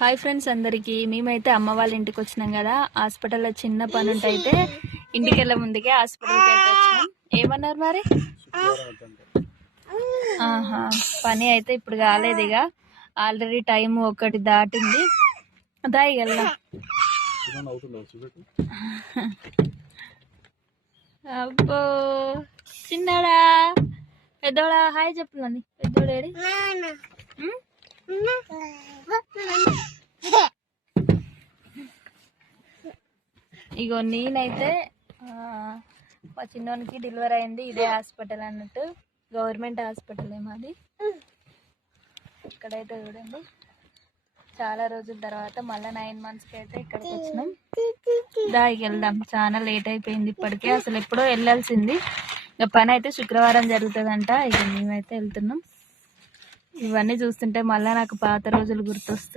Hi friends అందరికీ, మేమైతే అమ్మ వాళ్ళ ఇంటికి వచ్చినాం కదా. హాస్పిటల్లో చిన్న పని ఉంటే అయితే ఇంటికి వెళ్ళే ముందుకే హాస్పిటల్కి అయితే వచ్చినాం. ఏమన్నారు మరి? పని అయితే ఇప్పుడు కాలేదు, ఇక ఆల్రెడీ టైం 1 దాటింది. దాయి వెళ్దాం. అబ్బో చిన్నడా పెద్దోడా హాయ్ చెప్పులని. పెద్దోడేడి? ఇగో నేనైతే మా చిన్నోనికి డెలివరీ అయింది ఇదే హాస్పిటల్ అన్నట్టు, గవర్నమెంట్ హాస్పిటల్ మాది. ఇక్కడైతే చూడండి, చాలా రోజుల తర్వాత మళ్ళీ 9 monthsకి అయితే ఇక్కడికి వచ్చినాం. దానికి వెళ్దాం. చాలా లేట్ అయిపోయింది ఇప్పటికే, అసలు ఎప్పుడో వెళ్ళాల్సింది. ఇక పని అయితే శుక్రవారం జరుగుతుందంట. ఇక మేమైతే వెళ్తున్నాం. ఇవన్నీ చూస్తుంటే మళ్ళీ నాకు పాత రోజులు గుర్తొస్తున్నాయి.